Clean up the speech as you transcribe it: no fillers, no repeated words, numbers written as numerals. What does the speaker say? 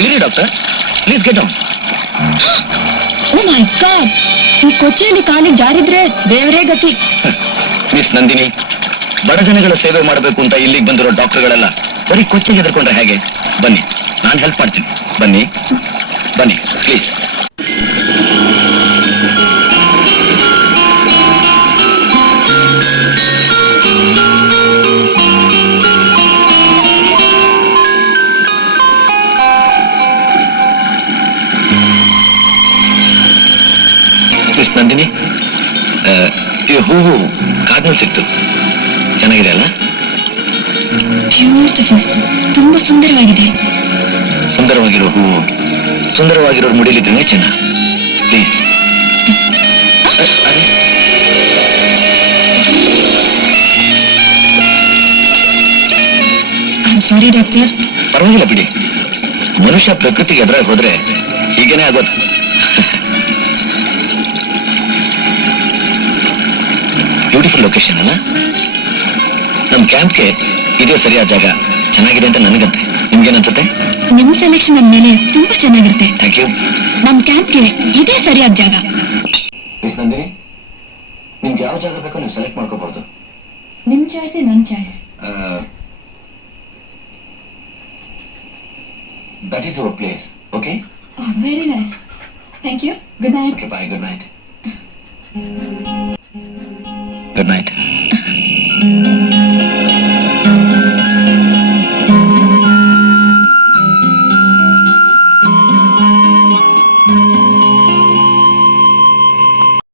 ಇರಿ doctor, please get down. Oh my God, ಈ ಕೊಚ್ಚೆಯಲ್ಲಿ ಕಾಲಿಗೆ ಜಾರಿದ್ರೆ ದೇವರೇ ಗತಿ. ಮಿಸ್ ನಂದಿನಿ, ಬಡ ಜನಗಳ ಸೇವೆ ಮಾಡಬೇಕು ಅಂತ ಇಲ್ಲಿಗೆ ಬಂದಿರೋ ಡಾಕ್ಟರ್ಗಳೆಲ್ಲ ಬರೀ ಕೊಚ್ಚೆಗೆ ಎದುರ್ಕೊಂಡ್ರೆ ಹೇಗೆ? ಬನ್ನಿ, ನಾನು ಹೆಲ್ಪ್ ಮಾಡ್ತೀನಿ. ಬನ್ನಿ ಬನ್ನಿ ಪ್ಲೀಸ್. ಮಿಸ್ ನಂದಿನಿ, ಈ ಹೂವು ಕಾಡ್ನಲ್ಲಿ ಸಿಕ್ತು, ಚೆನ್ನಾಗಿದೆ ಅಲ್ಲ? ಬ್ಯೂಟಿಫುಲ್, ತುಂಬಾ ಸುಂದರವಾಗಿದೆ. ಸುಂದರವಾಗಿರೋ ಹೂವು ಸುಂದರವಾಗಿರೋರು ಮುಡಿಲಿದ್ರೆ ಚೆನ್ನ. Please. I am sorry doctor. ಪರವಾಗಿಲ್ಲ ಬಿಡಿ, ಮನುಷ್ಯ ಪ್ರಕೃತಿಗೆ ಎದುರಾಗಿ ಹೋದ್ರೆ ಹೀಗೇನೆ ಆಗೋದು. ಬ್ಯೂಟಿಫುಲ್ ಲೊಕೇಶನ್ ಅಲ್ಲ? ನಮ್ ಕ್ಯಾಂಪ್ಗೆ ಇದೇ ಸರಿಯಾದ ಜಾಗ. ಚೆನ್ನಾಗಿದೆ ಅಂತ ನನಗಂತೆ, ನಿಮ್ಗೇನನ್ಸುತ್ತೆ? ನಿಮ್ ಸೆಲೆಕ್ಷನ್ ಅಂದ್ಮೇಲೆ ತುಂಬಾ ಚೆನ್ನಾಗಿರುತ್ತೆ. Thank you. ನಮ್ ಕ್ಯಾಂಪ್ಗೆ ಇದೇ ಸರಿಯಾದ ಜಾಗ. ಮಿಸ್ ನಂದಿನಿ, ನಿಮ್ಗೆ ಯಾವ ಜಾಗ ಬೇಕೋ ನೀವು ಸೆಲೆಕ್ಟ್ ಮಾಡ್ಕೋಬಹುದು. ನಿಮ್ ಚಾಯ್ಸ್ ನನ್ choice. That is your place. Okay, very nice. Thank you. Good night. Okay, bye. Good night. Good night.